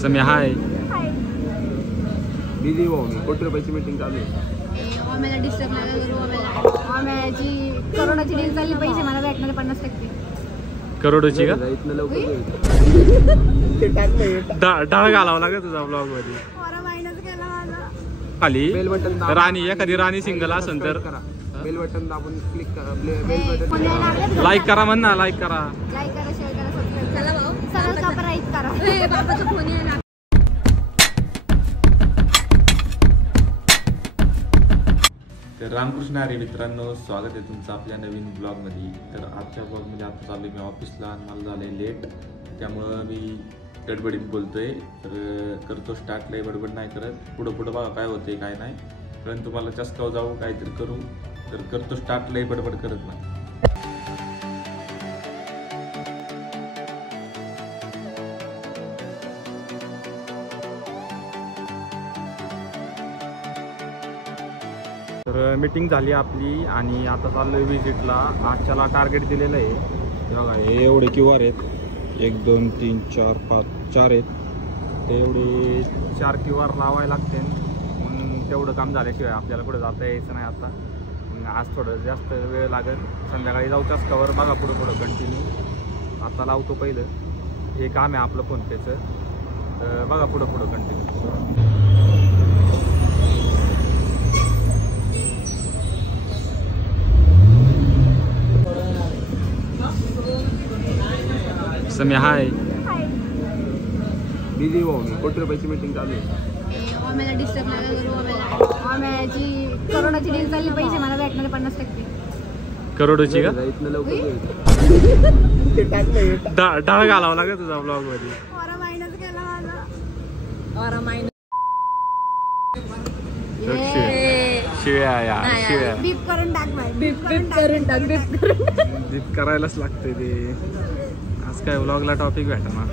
समी हाय. बिझी भाऊ मी कोटी रुपयाची मीटिंग चालू आहे. आम्हाला डिस्टर्ब नाही करू. आम्हाला करोडाची डील चालली, पैसे मला भेटणार 50%. करोडोची का? इथनं लवकर डाळ घालावं लागेल तुझा ब्लॉग मध्ये. मायनस केला माझा. खाली बेल बटन राणी, एखादी राणी सिंगल असेल तर बेल बटन दाबून क्लिक करा. बेल बटन लाईक करा म्हण ना. लाईक करा, लाईक करा, शेअर करा, सबस्क्राईब करा. चला भाऊ, सबस्क्राईब करा. बाबाचा फोन आहे ना. तर रामकृष्ण हरी मित्रांनो, स्वागत आहे तुमचं आपल्या नवीन ब्लॉगमध्ये. तर आजच्या ब्लॉगमध्ये आता चालू आहे मी ऑफिसला आणि मला झालं आहे लेट, त्यामुळं मी गडबडीत बोलतोय. तर करतो स्टार्ट. लय बडबड नाही करत. पुढं पुढं बघा काय होते काय नाही, पण तुम्हाला चस्काव जाऊ काहीतरी करू. तर करतो स्टार्ट. लय बडबड करत नाही. तर मीटिंग झाली आपली आणि आता चाललोय विजिटला. आजच्याला टार्गेट दिलेलं आहे. बघा हे एवढे QR आहेत. 1 2 3 4 5 4 आहेत. ते एवढे 4 QR लावायला लागते. मग तेवढं काम झाल्याशिवाय आपल्याला पुढे जाता यायचं नाही. आता मग आज थोडं जास्त वेळ लागेल. संध्याकाळी जाऊ चस्कावर. बघा पुढं पुढं कंटिन्यू. आता लावतो पहिलं. हे काम आहे आपलं फोनपेचं. बघा पुढं पुढं कंटिन्यू. समी हाय. बिझी भाऊ मी कोटी रुपयाची मीटिंग चालू आहे. आम्हाला डिस्टर्ब नाही करू. आम्हाला करोडाची डील चालली, पैसे मला भेटणार 50%. करोडोची का? इथनं लवकर डाळ घालावं लागेल तुझा ब्लॉग मध्ये. मायनस केला माझा. शिव्या या शिव्या बीप करून टाक भाई. बीप करून टाक. बीप करायलाच लागते ते. आज काय व्लॉगला टॉपिक भेटा ना.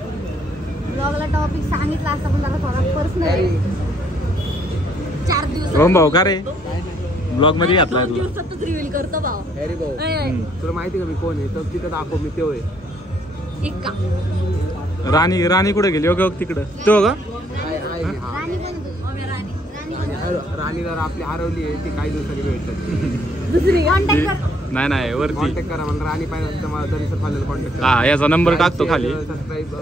ब्लॉगला टॉपिक सांगितला असता पण जरा थोडा पर्सनल. 4 दिवस ओम भाऊ का रे ब्लॉग मध्ये घातलाय तू? 2 दिवसातच रिव्हील करतो भाऊ. हॅरी भाऊ तुला माहिती का मी कोण आहे? तर तिथं दाखव मी तेव्हा आहे. एक का राणी कुठे गेली? ओके तिकडं तो का? राणी पण राणीला आपली हरवली आहे. ती काही दिवसांनी भेटतात. दुसरी कॉन्टॅक्ट कर. नाही वरती कॉन्टॅक्ट करा. मला राणी पाहिजे तर मला तरी फायनल कॉन्टॅक्ट करा. हा याचा नंबर टाकतो खाली. सबस्क्राईब 1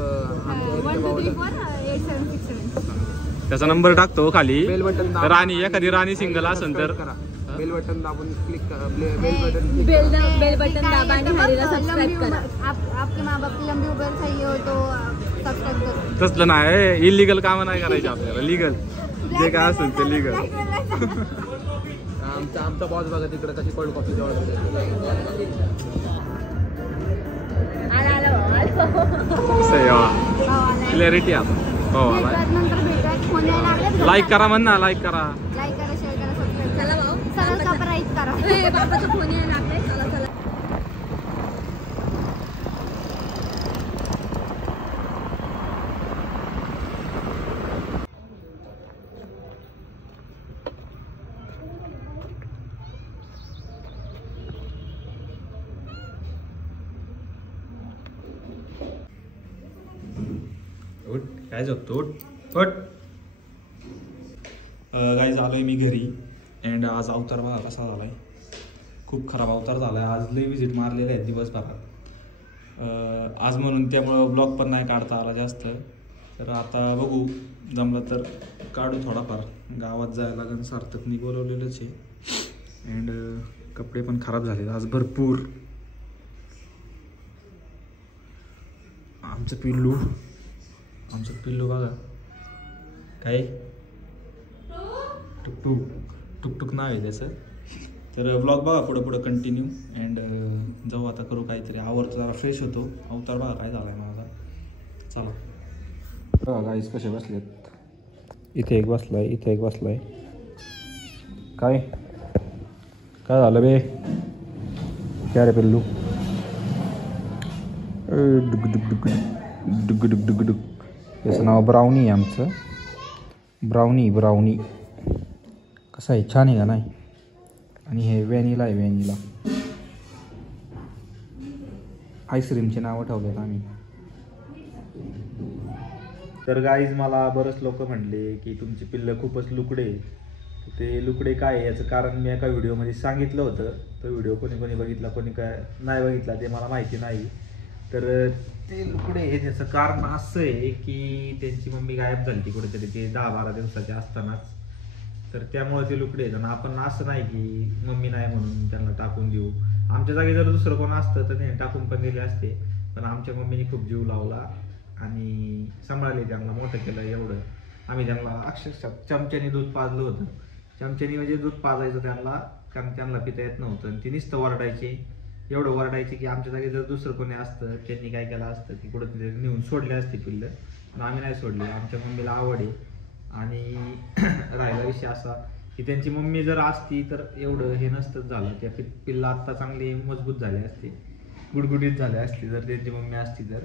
2 3 4 8 7 6 7. त्याचा नंबर टाकतो खाली. बेल बटन राणी, एखादी राणी सिंगल असेल तर करा. बेल बटन दाबून क्लिक करा. बेल बटन दाबा आणि हरीला सबस्क्राईब करा. आपके माँ बाप की लंबी उम्र चाहिए हो तो सबस्क्राईब करो. तसलं नाही. इलिगल काम नाही करायचे आपल्याला. लीगल जे काय असेल ते लीगल. आमचा बॉस बघा तिकडे कशी कोल्ड कॉफी जवळ क्लॅरिटी आता. हो लाईक करा म्हण ना. लाईक करा, लाईक करा, शेअर करा, सबस्क्राईब. चला भाऊ, सबस्क्राईब करा. बाबाचा फोन आहे ना. चला चला. काय झोपतो? उठ. काय झालंय मी घरी. अँड आज अवतार बघा कसा झालाय. खूप खराब अवतार झालाय. आज लई विजिट मारलेले आहेत दिवसभरात आज म्हणून, त्यामुळं ब्लॉग पण नाही काढता आला जास्त. तर आता बघू जमलं तर काढू थोडाफार. गावात जायला लागेल. सार्थकनी बोलवलेलंच आहे. अँड कपडे पण खराब झाले आज भरपूर. आमचं पिल्लू बघा काय टुकटुक नाव आहे त्याचं. तर ब्लॉग बघा पुढं कंटिन्यू. अँड जाऊ आता करू काहीतरी. आवरतो जरा फ्रेश होतो. अवतार बघा काय झालाय माझा. चला बघा गाईस कसे बसलेत. इथे एक बसलाय. काय झालं बे? काय रे पिल्लू? डुग. याचं नाव ब्राउनी आहे आमचं. ब्राउनी कसं आहे? छान आहे का नाही? आणि हे व्हॅनिला आहे. आईस्क्रीमचे नावं ठेवलेत आम्ही. तर गाईज मला बरेच लोक म्हणले की तुमची पिल्लं खूपच लुकडे. ते लुकडे काय आहे याचं कारण मी एका व्हिडिओमध्ये सांगितलं होतं. तो व्हिडिओ कोणी कोणी बघितला कोणी काय नाही बघितला ते मला माहिती नाही. तर ते लुकडे हे त्याचं कारण असं आहे की त्यांची मम्मी गायब झाली कुठेतरी ते 10-12 दिवसाचे असतानाच. तर त्यामुळे ते लुकडे आहेत. आणि आपण असं नाही की मम्मी नाही म्हणून त्यांना टाकून देऊ. आमच्या जागी जर दुसरं कोण असतं तर त्याने टाकून पण दिले असते. पण आमच्या मम्मीने खूप जीव लावला आणि सांभाळले त्यांना, मोठं केलं. एवढं आम्ही त्यांना अक्षरशः चमच्याने दूध पाजलं होतं. चमच्याने म्हणजे दूध पाजायचं त्यांना, कारण त्यांना पिता येत नव्हतं. आणि ती नुसतं वरडायचे, एवढं वरडायचे की आमच्या जागी जर दुसरं कोणी असतं त्यांनी काय केलं असतं की कुठं तरी नेऊन सोडले असते पिल्लं. पण आम्ही नाही सोडले. आमच्या मम्मीला आवड आहे. आणि राहिला विषय असा की त्यांची मम्मी जर असती तर एवढं हे नसतंच झालं. त्या पिल्ला आत्ता चांगली मजबूत झाले असते, गुडगुडीत झाले असते जर त्यांची मम्मी असती तर.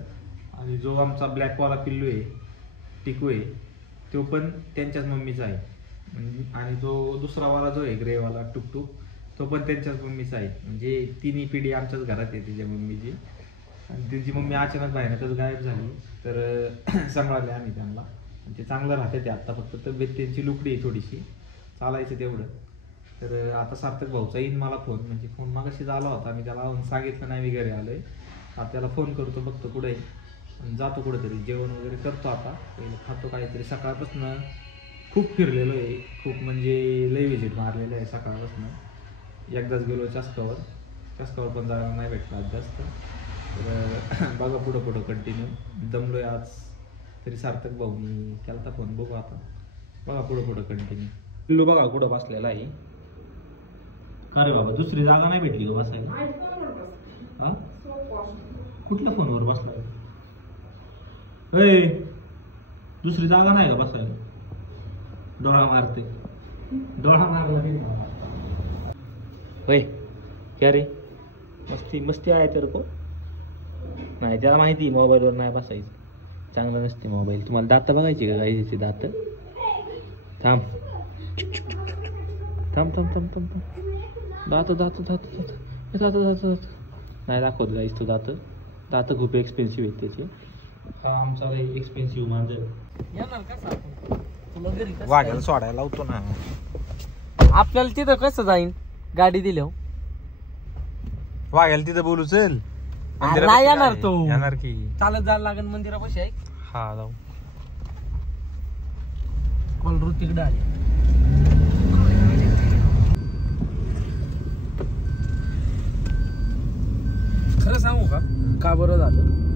आणि जो आमचा ब्लॅकवाला पिल्लू आहे, टिकू आहे, तो पण त्यांच्याच मम्मीचा आहे. आणि जो दुसरावाला जो आहे ग्रेवाला टुकटुक, तो पण त्यांच्याच मम्मीचा आहे. म्हणजे तिन्ही पिढी आमच्याच घरात आहे तिच्या मम्मीची. आणि त्यांची मम्मी अचानक बाहेरच गायब झाली. तर सांभाळले आम्ही त्यांना. आणि ते चांगलं राहते ते आत्ता. फक्त तब्येत त्यांची लुकडी आहे थोडीशी, चालायचं तेवढं. तर आता सार्थक भाऊचा येईन मला फोन, म्हणजे फोन मागाशी झाला होता. मी त्याला सांगितलं नाही मी घरी आलोय. आता त्याला फोन करतो, बघतो कुठे आणि जातो कुठेतरी जेवण वगैरे करतो. आता पहिलं खातो काहीतरी. सकाळपासून खूप फिरलेलो आहे, खूप म्हणजे लय विजिट मारलेलं आहे सकाळपासून. एकदाच गेलो चस्कावर पण जायला नाही भेटला आज जास्त. तर बघा पुढं कंटिन्यू. दमलोय आज तरी. सार्थक भाऊनी केलता फोन, बघू आता. बघा पुढं कंटिन्यू. पिल्लू बघा कुठं बसलेला आहे. अरे बाबा, दुसरी जागा नाही भेटली का बसायला? हा, कुठल्या फोनवर बसला? दुसरी जागा नाही का बसायला? डोळा मारते, डोळा मारला होय. क्या रे, मस्ती आहे तर को नाही. त्याला माहिती मोबाईलवर नाही बसायचं, चांगलं नसते मोबाईल. तुम्हाला दात बघायची का गाईची? दात थांब दात नाही दाखवत गाईस. तो दात खूप एक्सपेन्सिव्ह आहेत त्याचे. आमचा एक्सपेन्सिव्ह माझं वाघ्याला सोडायला लावतो ना. आपल्याला तिथं कसं जाईन गाडी दिल्यावर? वाघ्याला तिथं बोलू चल. नाही येणार तो. येणार की चालत जायला लागेल मंदिरापाशी आहे. हा जाऊ. कॉल तिकडे आली. खरं सांगू का बरं झालं